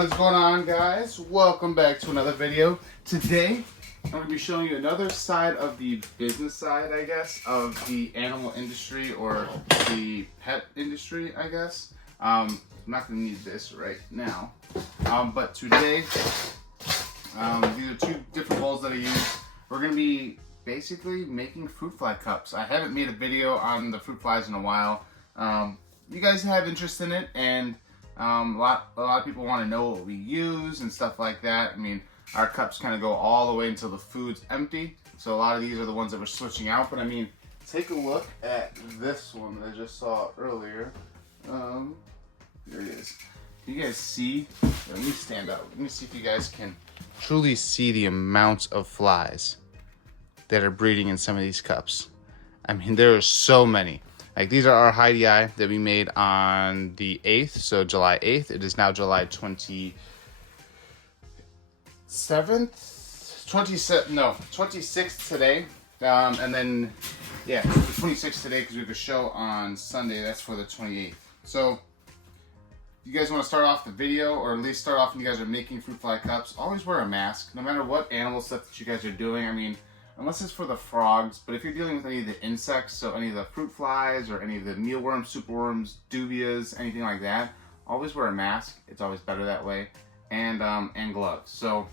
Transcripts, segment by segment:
What is going on, guys? Welcome back to another video. Today I'm going to be showing you another side of the business side, I guess, of the animal industry or the pet industry, I guess. I'm not going to need this right now, but today these are two different bowls that I use. We're going to be basically making fruit fly cups. I haven't made a video on the fruit flies in a while. You guys have interest in it, and a lot of people want to know what we use and stuff like that. I mean, our cups kind of go all the way until the food's empty. So a lot of these are the ones that we're switching out. But I mean, take a look at this one that I just saw earlier. Here it is. Can you guys see? Let me stand up. Let me see if you guys can truly see the amounts of flies that are breeding in some of these cups. I mean, there are so many. Like, these are our Heidi Eye that we made on the 8th, so July 8th. It is now July 27th? 26th today. And then, yeah, the 26th today because we have a show on Sunday. That's for the 28th. So, you guys want to start off the video, or at least start off when you guys are making fruit fly cups, always wear a mask, no matter what animal stuff that you guys are doing. I mean, unless it's for the frogs, but if you're dealing with any of the insects, so any of the fruit flies or any of the mealworms, superworms, dubias, anything like that, always wear a mask. It's always better that way, and gloves. So,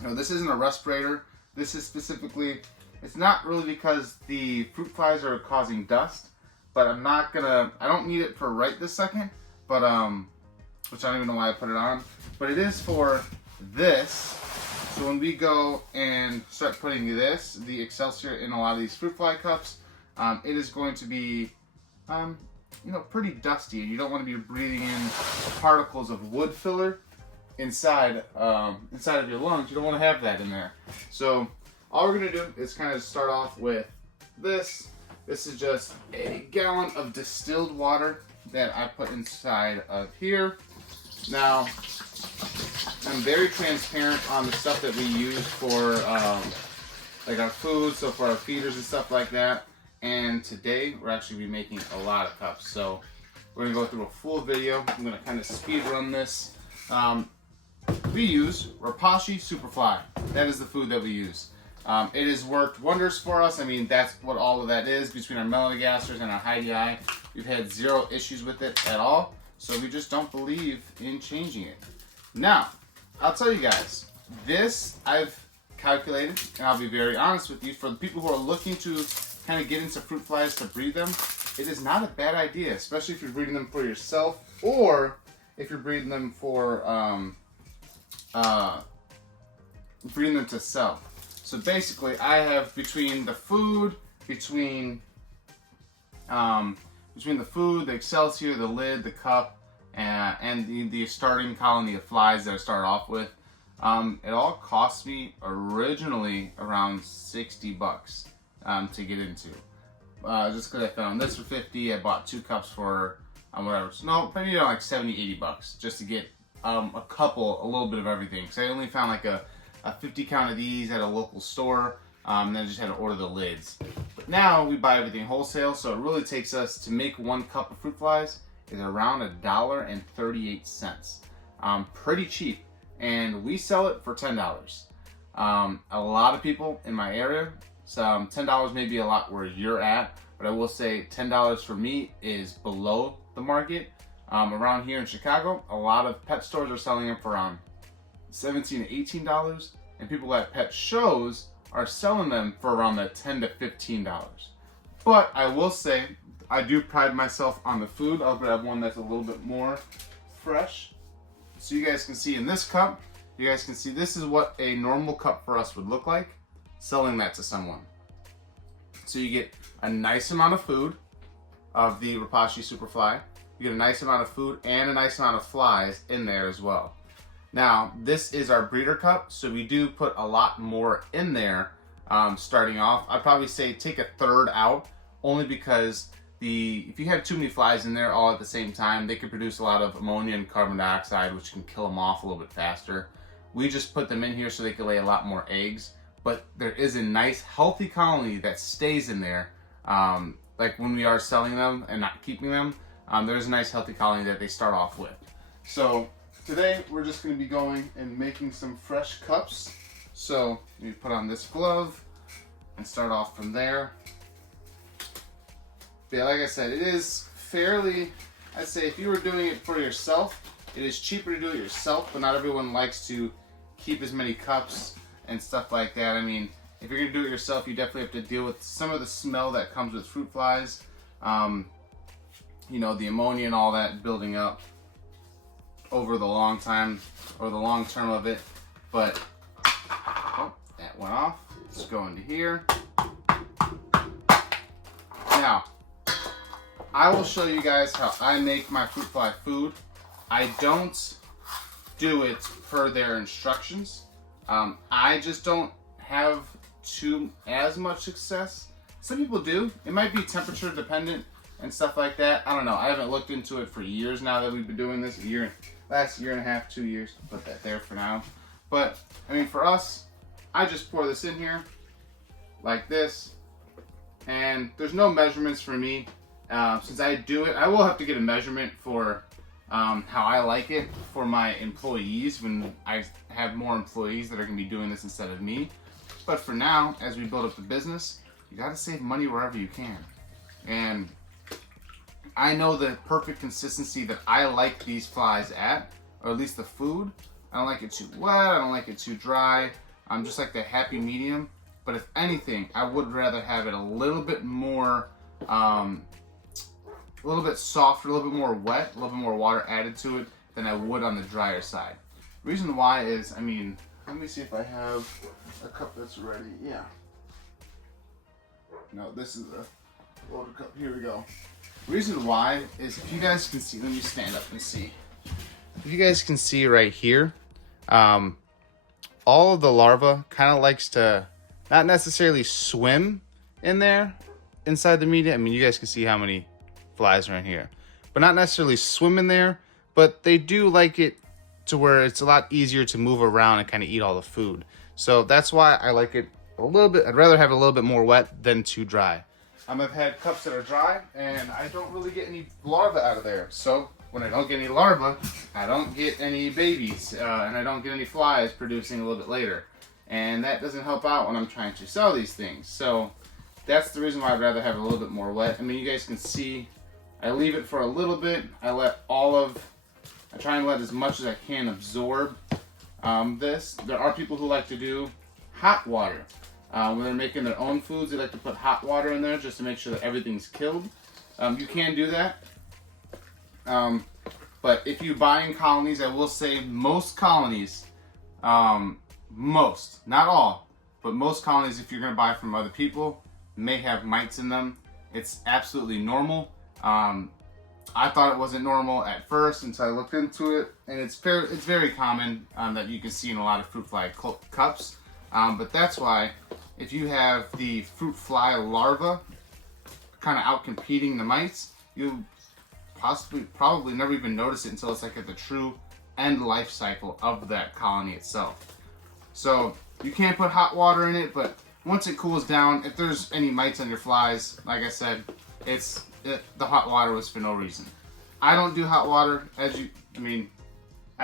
you know, this isn't a respirator. This is specifically, it's not really because the fruit flies are causing dust, but I don't need it for right this second, but which I don't even know why I put it on, but it is for this. So when we go and start putting the excelsior in a lot of these fruit fly cups, it is going to be, you know, pretty dusty. You don't want to be breathing in particles of wood filler inside of your lungs. You don't want to have that in there. So all we're going to do is kind of start off with this. This is just a gallon of distilled water that I put inside of here. Now, I'm very transparent on the stuff that we use for like our food, so for our feeders and stuff like that. And today we're actually be making a lot of cups, so we're gonna go through a full video. I'm gonna kind of speed run this. We use Rapashi Superfly. That is the food that we use. It has worked wonders for us. I mean, that's what all of that is. Between our melanogasters and our Heidi Eye, we've had zero issues with it at all. So we just don't believe in changing it. Now, I'll tell you guys, this I've calculated, and I'll be very honest with you, for the people who are looking to kind of get into fruit flies to breed them, it is not a bad idea, especially if you're breeding them for yourself, or if you're breeding them for, breeding them to sell. So basically, I have between the food, between the food, the excelsior, the lid, the cup, and the starting colony of flies that I started off with, it all cost me originally around 60 bucks to get into. Just because I found this for 50, I bought 2 cups for whatever. So no, maybe like 70, 80 bucks just to get a little bit of everything. Because I only found like a 50 count of these at a local store, and then I just had to order the lids. But now we buy everything wholesale, so it really takes us to make 1 cup of fruit flies is around $1.38. Pretty cheap, and we sell it for $10. A lot of people in my area, so $10 may be a lot where you're at, but I will say $10 for me is below the market. Around here in Chicago, a lot of pet stores are selling them for around $17 to $18, and people at pet shows are selling them for around the $10 to $15. But I will say, I do pride myself on the food. I'll grab one that's a little bit more fresh. So you guys can see in this cup, you guys can see this is what a normal cup for us would look like, selling that to someone. So you get a nice amount of food of the Rapashi Superfly. You get a nice amount of food and a nice amount of flies in there as well. Now, this is our breeder cup, so we do put a lot more in there starting off. I'd probably say take a third out, only because if you have too many flies in there all at the same time, they could produce a lot of ammonia and carbon dioxide, which can kill them off a little bit faster. We just put them in here so they can lay a lot more eggs, but there is a nice healthy colony that stays in there. Like when we are selling them and not keeping them, there's a nice healthy colony that they start off with. So today we're just going to be going and making some fresh cups. So you put on this glove and start off from there. But yeah, like I said, it is fairly, I'd say if you were doing it for yourself, it is cheaper to do it yourself, but not everyone likes to keep as many cups and stuff like that. I mean, if you're going to do it yourself, you definitely have to deal with some of the smell that comes with fruit flies. You know, the ammonia and all that building up over the long time or the long term of it. But, oh, that went off. Let's go into here. Now, I will show you guys how I make my fruit fly food. I don't do it per their instructions. I just don't have as much success. Some people do. It might be temperature dependent and stuff like that. I don't know. I haven't looked into it for years now that we've been doing this. Last year and a half, 2 years. Put that there for now. But, I mean, for us, I just pour this in here like this. And there's no measurements for me. Since I do it, I will have to get a measurement for how I like it for my employees when I have more employees that are going to be doing this instead of me. But for now, as we build up the business, you got to save money wherever you can. And I know the perfect consistency that I like these flies at, or at least the food. I don't like it too wet, I don't like it too dry. I'm just like the happy medium. But if anything, I would rather have it a little bit more, a little bit softer, a little bit more wet, a little bit more water added to it than I would on the drier side. Reason why is, I mean, let me see if I have a cup that's ready. Yeah. No, this is a loaded cup. Here we go. Reason why is if you guys can see, let me stand up and see. If you guys can see right here, all of the larva kind of likes to not necessarily swim in there inside the media. I mean, you guys can see how many flies are in here, but not necessarily swim in there, but they do like it to where it's a lot easier to move around and kind of eat all the food. So that's why I like it a little bit. I'd rather have it a little bit more wet than too dry. I've had cups that are dry and I don't really get any larvae out of there. So when I don't get any larvae, I don't get any babies and I don't get any flies producing a little bit later. And that doesn't help out when I'm trying to sell these things. So that's the reason why I'd rather have it a little bit more wet. I mean, you guys can see I leave it for a little bit. I try and let as much as I can absorb this. There are people who like to do hot water. When they're making their own foods, they like to put hot water in there just to make sure that everything's killed. You can do that. But if you buy in colonies, I will say most colonies, most, not all, but most colonies, if you're going to buy from other people, may have mites in them. It's absolutely normal. I thought it wasn't normal at first until I looked into it, and it's very common that you can see in a lot of fruit fly cups. But that's why if you have the fruit fly larva kind of out competing the mites, you probably never even notice it until it's like at the true end life cycle of that colony itself. So you can't put hot water in it, but once it cools down, if there's any mites on your flies, like I said, the hot water was for no reason. I don't do hot water, I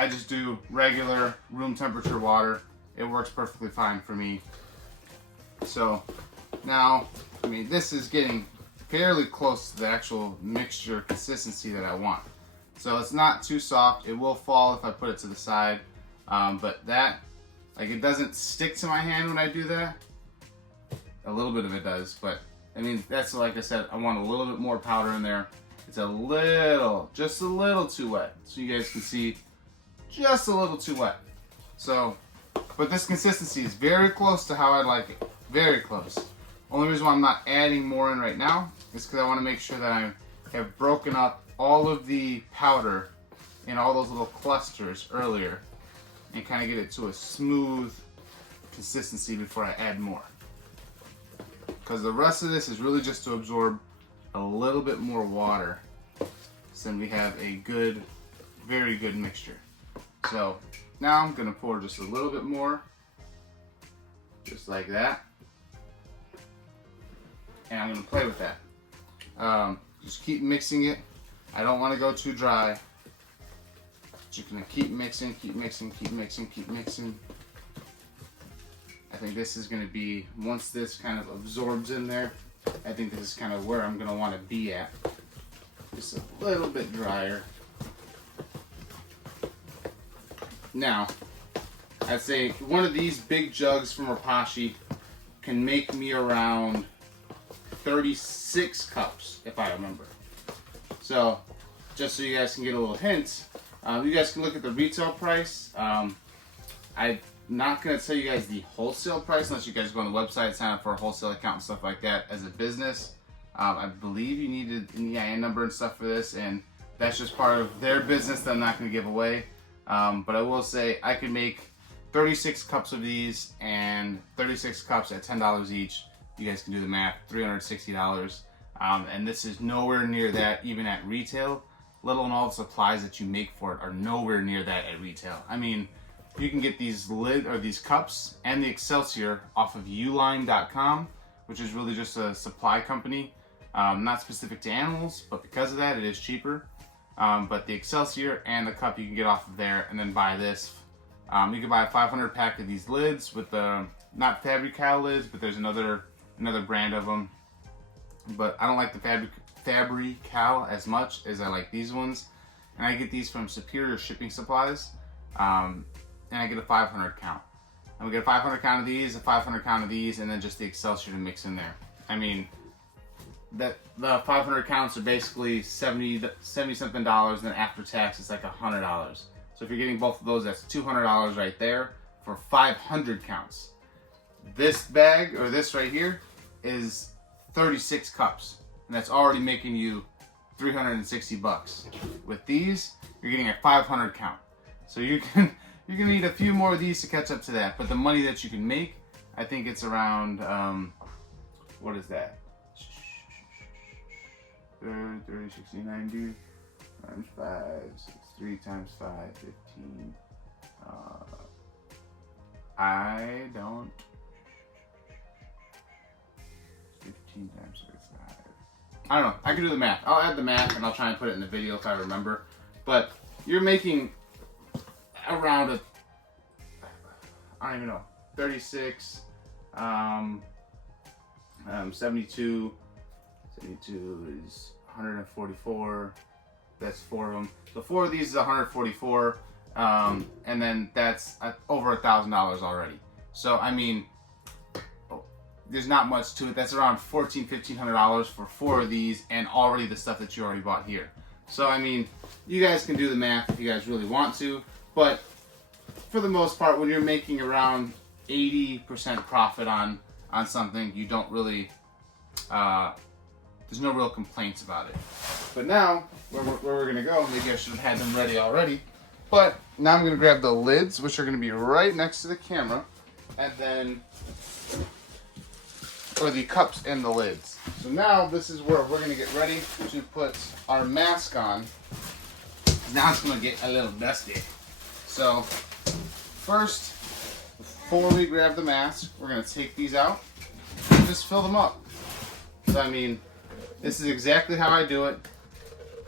just do regular room temperature water. It works perfectly fine for me. So now, this is getting fairly close to the actual mixture consistency that I want. So it's not too soft. It will fall if I put it to the side, but it doesn't stick to my hand when I do that. A little bit of it does, but that's, like I said, I want a little bit more powder in there. It's just a little too wet. So you guys can see, just a little too wet. So, but this consistency is very close to how I like it. Very close. Only reason why I'm not adding more in right now is because I want to make sure that I have broken up all of the powder in all those little clusters earlier and kind of get it to a smooth consistency before I add more. Because the rest of this is really just to absorb a little bit more water, so then we have a good, very good mixture. So now I'm going to pour just a little bit more, just like that, and I'm going to play with that. Just keep mixing it. I don't want to go too dry. Just gonna keep mixing, keep mixing, keep mixing, keep mixing. I think this is gonna be, once this kind of absorbs in there, I think this is kind of where I'm gonna want to be at. Just a little bit drier. Now, I'd say one of these big jugs from Rapashi can make me around 36 cups, if I remember. So, just so you guys can get a little hint, you guys can look at the retail price. I'm not going to tell you guys the wholesale price unless you guys go on the website, sign up for a wholesale account and stuff like that as a business. I believe you needed an EIN number and stuff for this, and that's just part of their business that I'm not going to give away. But I will say I can make 36 cups of these, and 36 cups at $10 each. You guys can do the math, $360. And this is nowhere near that even at retail, let alone all the supplies that you make for it are nowhere near that at retail. I mean, you can get these these cups and the Excelsior off of uline.com, which is really just a supply company, not specific to animals, but because of that, it is cheaper. But the Excelsior and the cup you can get off of there, and then buy this. You can buy a 500 pack of these lids with the, not Fabri-Cal lids, but there's another brand of them. But I don't like the Fabri-Cal as much as I like these ones. And I get these from Superior Shipping Supplies. And I get a 500 count. I'm gonna get a 500 count of these, a 500 count of these, and then just the Excelsior to mix in there. I mean, the 500 counts are basically 70 something dollars, and then after tax it's like $100. So if you're getting both of those, that's $200 right there for 500 counts. This bag, or this right here, is 36 cups, and that's already making you 360 bucks. With these, you're getting a 500 count. So you're gonna need a few more of these to catch up to that. But the money that you can make, I think it's around, what is that? 30, 60, 90 times 5, 63 times 5, 15. I don't. 15 times 35. I don't know. I can do the math. I'll add the math and I'll try and put it in the video if I remember. But you're making around a, I don't even know, 36, 72 is 144. That's 4 of them. So 4 of these is 144, and then that's over $1,000 already. So I mean, there's not much to it. That's around $1,500 for 4 of these, and already the stuff that you already bought here. So I mean, you guys can do the math if you guys really want to, but for the most part, when you're making around 80% profit on something, you don't really, there's no real complaints about it. But now, where we're gonna go, maybe I should have had them ready already, but now I'm gonna grab the lids, which are gonna be right next to the camera, and then, or the cups and the lids. So now this is where we're gonna get ready to put our mask on. Now it's gonna get a little dusty. So first, before we grab the mask, we're gonna take these out and just fill them up. So I mean, this is exactly how I do it,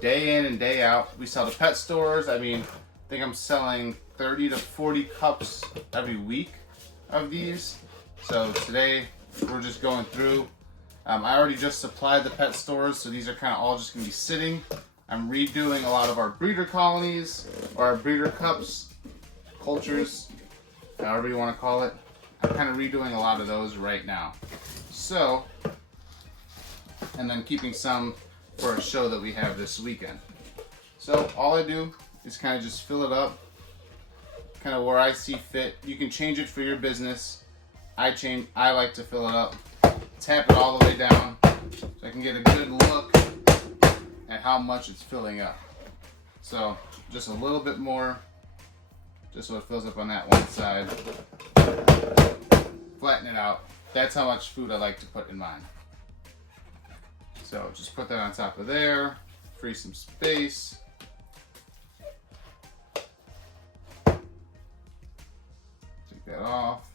day in and day out. We sell to pet stores. I mean, I think I'm selling 30 to 40 cups every week of these. So today we're just going through. I already just supplied the pet stores, so these are kind of all just gonna be sitting. I'm redoing a lot of our breeder colonies, or our breeder cups, cultures, however you want to call it. I'm kind of redoing a lot of those right now. So, and then keeping some for a show that we have this weekend. So all I do is kind of just fill it up, kind of where I see fit. You can change it for your business. I like to fill it up, tap it all the way down, so I can get a good look at how much it's filling up. So just a little bit more, just so it fills up on that one side. Flatten it out. That's how much food I like to put in mine. So just put that on top of there, free some space. Take that off.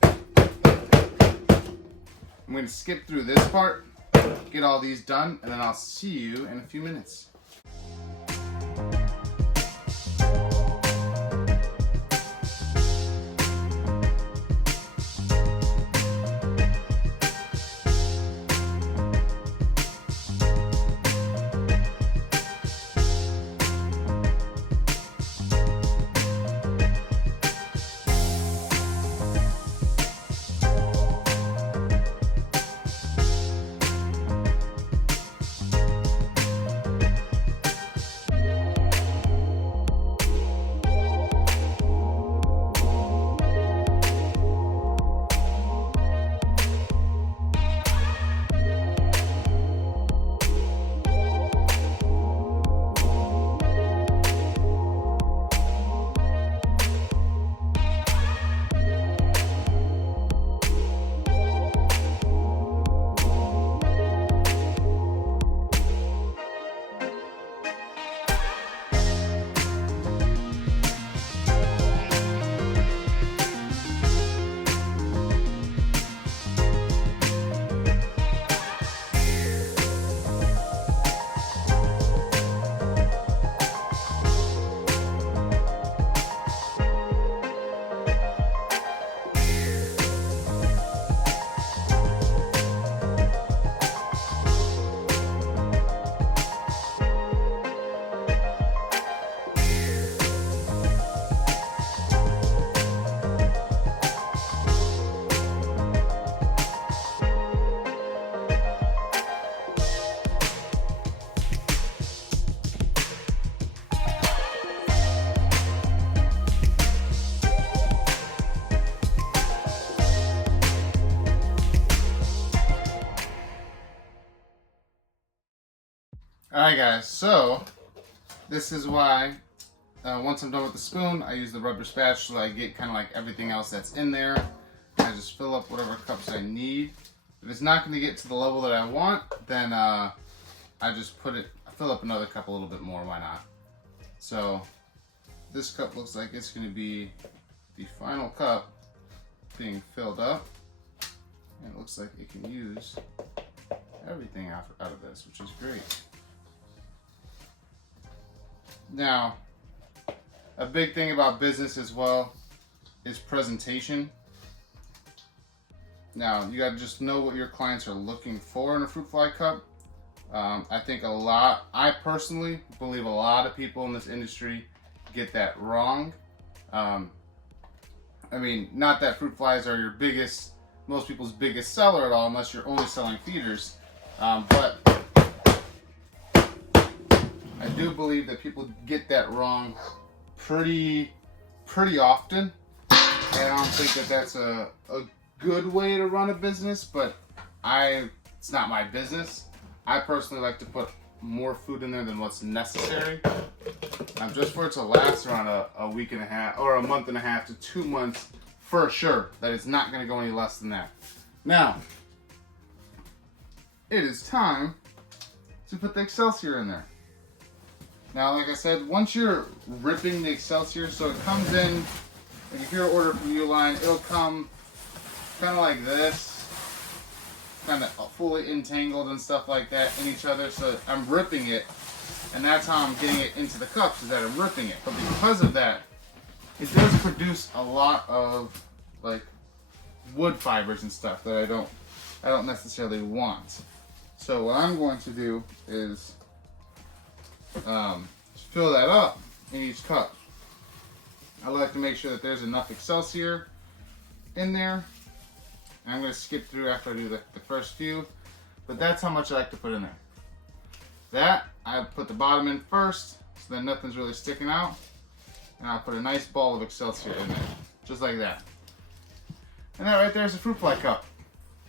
I'm going to skip through this part, get all these done, and then I'll see you in a few minutes. Alright guys, so this is why once I'm done with the spoon, I use the rubber spatula. I get kind of like everything else that's in there. I just fill up whatever cups I need. If it's not going to get to the level that I want, then I just fill up another cup a little bit more. Why not? So this cup looks like it's going to be the final cup being filled up. And it looks like it can use everything out of this, which is great. Now, a big thing about business as well is presentation. Now, you gotta just know what your clients are looking for in a fruit fly cup. I personally believe a lot of people in this industry get that wrong. I mean, not that fruit flies are most people's biggest seller at all, unless you're only selling feeders. But I do believe that people get that wrong pretty often. And I don't think that that's a good way to run a business, but it's not my business. I personally like to put more food in there than what's necessary. Just for it to last around a week and a half, or a month and a half to 2 months for sure. That it's not going to go any less than that. Now, it is time to put the excelsior in there. Now, like I said, once you're ripping the excelsior, so it comes in, like if you're ordering from Uline, it'll come kind of like this, kind of fully entangled and stuff like that in each other. So I'm ripping it, and that's how I'm getting it into the cups, is that I'm ripping it. But because of that, it does produce a lot of like wood fibers and stuff that I don't necessarily want. So what I'm going to do is fill that up in each cup. I like to make sure that there's enough excelsior in there. I'm going to skip through after I do the first few, but that's how much I like to put in there. That, I put the bottom in first, so then nothing's really sticking out. And I'll put a nice ball of excelsior in there, just like that. And that right there is a fruit fly cup.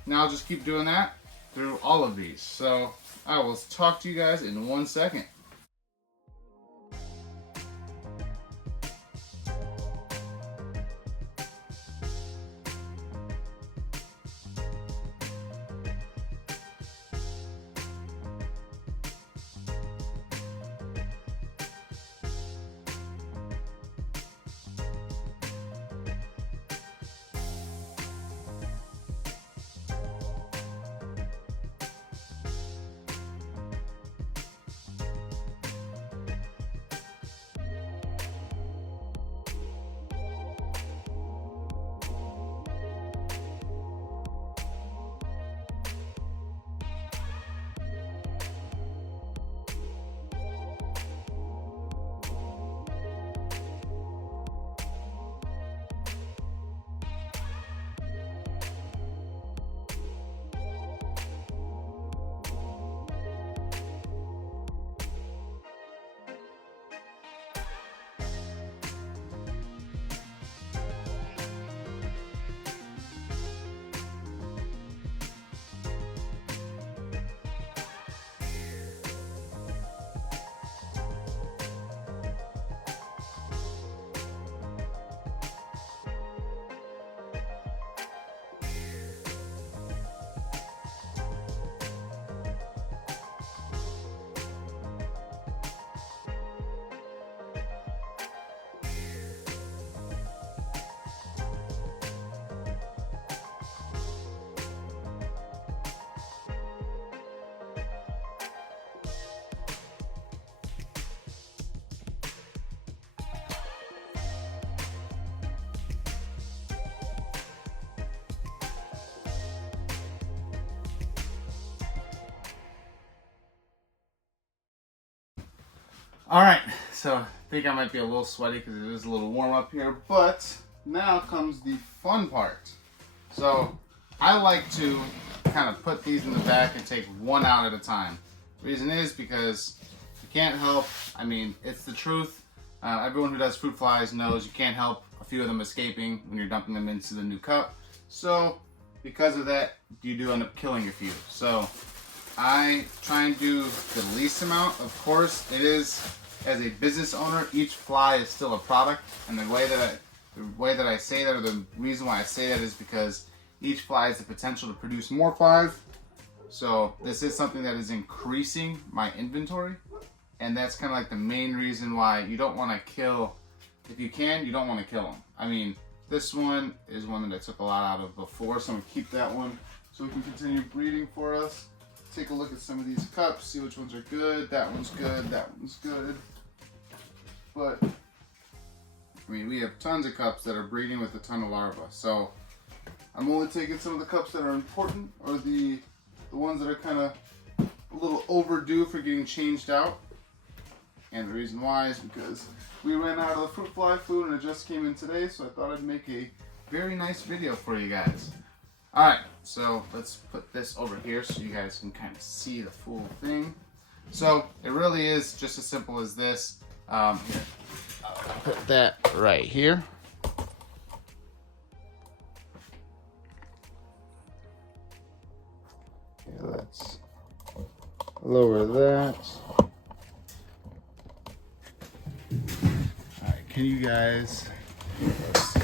Now I'll just keep doing that through all of these. So I will talk to you guys in 1 second. All right, so I think I might be a little sweaty because it is a little warm up here, but now comes the fun part. So I like to kind of put these in the back and take one out at a time. The reason is because you can't help, I mean, it's the truth. Everyone who does fruit flies knows you can't help a few of them escaping when you're dumping them into the new cup. So because of that, you do end up killing a few. So I try and do the least amount. Of course, it is, as a business owner, each fly is still a product, and the way that I say that, or the reason why I say that, is because each fly has the potential to produce more flies. So this is something that is increasing my inventory, and that's kind of like the main reason why you don't want to kill. If you can, you don't want to kill them. I mean, this one is one that I took a lot out of before, so I'm gonna keep that one so we can continue breeding for us. Take a look at some of these cups, see which ones are good. That one's good, that one's good. But, I mean, we have tons of cups that are breeding with a ton of larvae. So, I'm only taking some of the cups that are important, or the ones that are kind of a little overdue for getting changed out. And the reason why is because we ran out of the fruit fly food and it just came in today, so I thought I'd make a very nice video for you guys. Alright, so let's put this over here so you guys can kind of see the full thing. So it really is just as simple as this. Here, I'll put that right here. Okay, let's lower that. Alright, can you guys, let's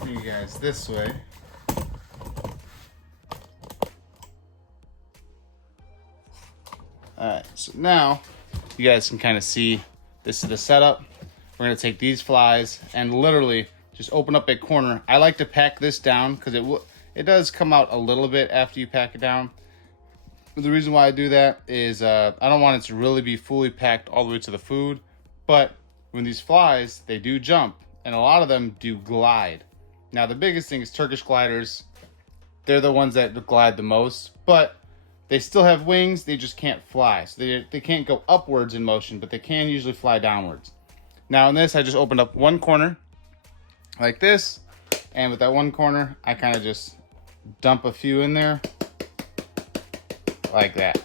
bring you guys this way. Alright, so now you guys can kind of see this is the setup. We're going to take these flies and literally just open up a corner. I like to pack this down because it does come out a little bit after you pack it down. But the reason why I do that is I don't want it to really be fully packed all the way to the food. But when these flies, they do jump, and a lot of them do glide. Now the biggest thing is Turkish gliders. They're the ones that glide the most, but they still have wings, they just can't fly. So they can't go upwards in motion, but they can usually fly downwards. Now in this, I just opened up one corner like this, and with that one corner, I kind of just dump a few in there like that.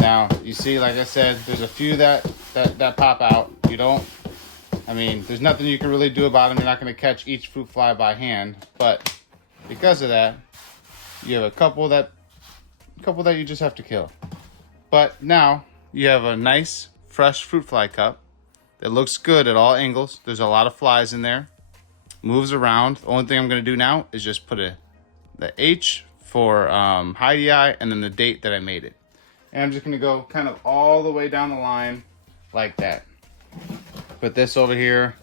Now you see, like I said, there's a few that pop out. I mean, there's nothing you can really do about them. You're not going to catch each fruit fly by hand, but because of that, you have a couple that you just have to kill. But now you have a nice fresh fruit fly cup that looks good at all angles. There's a lot of flies in there. Moves around. The only thing I'm going to do now is just put the H for Heidi Eye and then the date that I made it. And I'm just going to go kind of all the way down the line like that. Put this over here.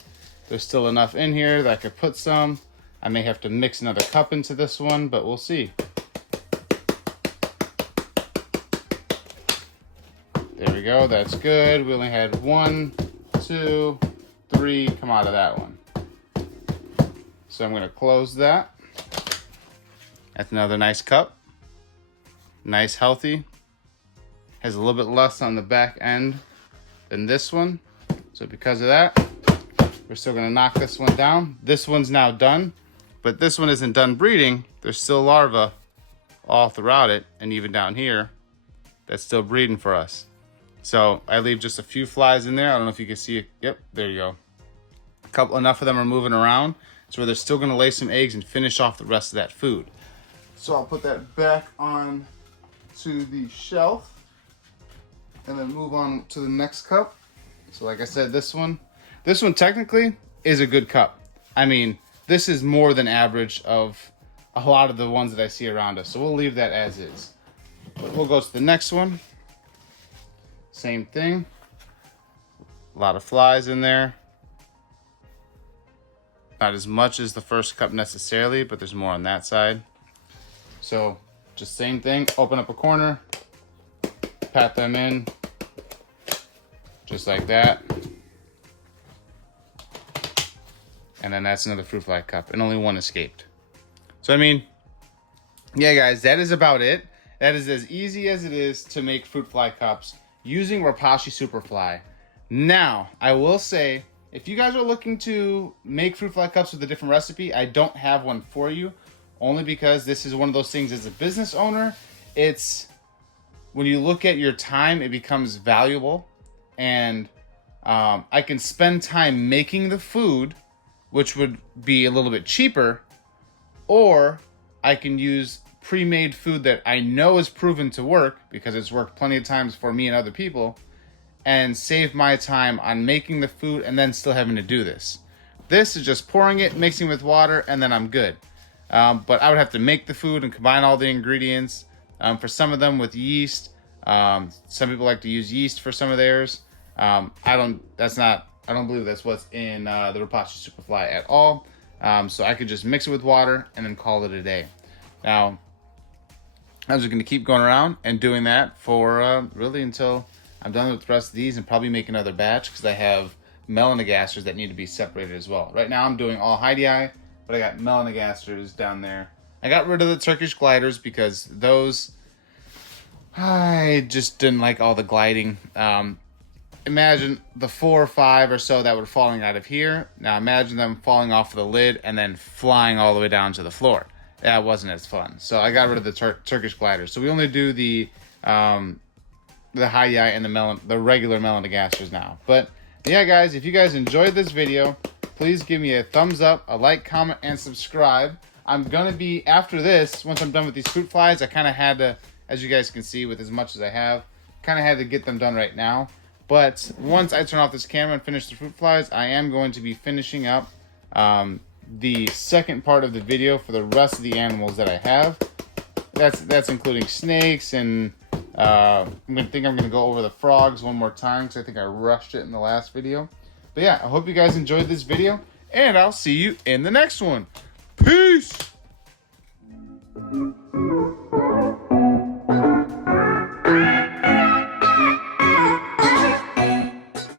There's still enough in here that I could put some. I may have to mix another cup into this one, but we'll see. There we go, that's good. We only had 1, 2, 3 come out of that one. So I'm gonna close that. That's another nice cup. Nice, healthy. Has a little bit less on the back end than this one. So because of that, we're still gonna knock this one down. This one's now done, but this one isn't done breeding. There's still larvae all throughout it, and even down here, that's still breeding for us. So I leave just a few flies in there. I don't know if you can see it. Yep, there you go. Enough of them are moving around, so they're still gonna lay some eggs and finish off the rest of that food. So I'll put that back on to the shelf and then move on to the next cup. So like I said, this one technically is a good cup. I mean, this is more than average of a lot of the ones that I see around us. So we'll leave that as is. But we'll go to the next one. Same thing. A lot of flies in there. Not as much as the first cup necessarily, but there's more on that side. So just same thing, open up a corner, pat them in, just like that. And then that's another fruit fly cup, and only one escaped. So I mean, yeah guys, that is about it. That is as easy as it is to make fruit fly cups using Rapashi Superfly. Now, I will say, if you guys are looking to make fruit fly cups with a different recipe, I don't have one for you, only because this is one of those things as a business owner, it's, when you look at your time, it becomes valuable, and I can spend time making the food, which would be a little bit cheaper, or I can use pre-made food that I know is proven to work, because it's worked plenty of times for me and other people, and save my time on making the food and then still having to do this. This is just pouring it, mixing with water, and then I'm good. But I would have to make the food and combine all the ingredients. For some of them with yeast, some people like to use yeast for some of theirs. I don't believe that's what's in the Rapace Superfly at all. So I could just mix it with water and then call it a day. Now, I'm just going to keep going around and doing that for really until I'm done with the rest of these, and probably make another batch because I have melanogasters that need to be separated as well. Right now I'm doing all Heidi, but I got melanogasters down there. I got rid of the Turkish gliders because those, I just didn't like all the gliding. Imagine the 4 or 5 or so that were falling out of here. Now imagine them falling off of the lid and then flying all the way down to the floor. That wasn't as fun. So I got rid of the Turkish gliders. So we only do the Heidi and the regular melanogasters now. But yeah, guys, if you guys enjoyed this video, please give me a thumbs up, a like, comment, and subscribe. I'm gonna be, after this, once I'm done with these fruit flies, I kind of had to, as you guys can see with as much as I have, kind of had to get them done right now. But once I turn off this camera and finish the fruit flies, I am going to be finishing up the second part of the video for the rest of the animals that I have. That's including snakes, and I'm gonna go over the frogs one more time because I think I rushed it in the last video. But yeah, I hope you guys enjoyed this video, and I'll see you in the next one. Peace!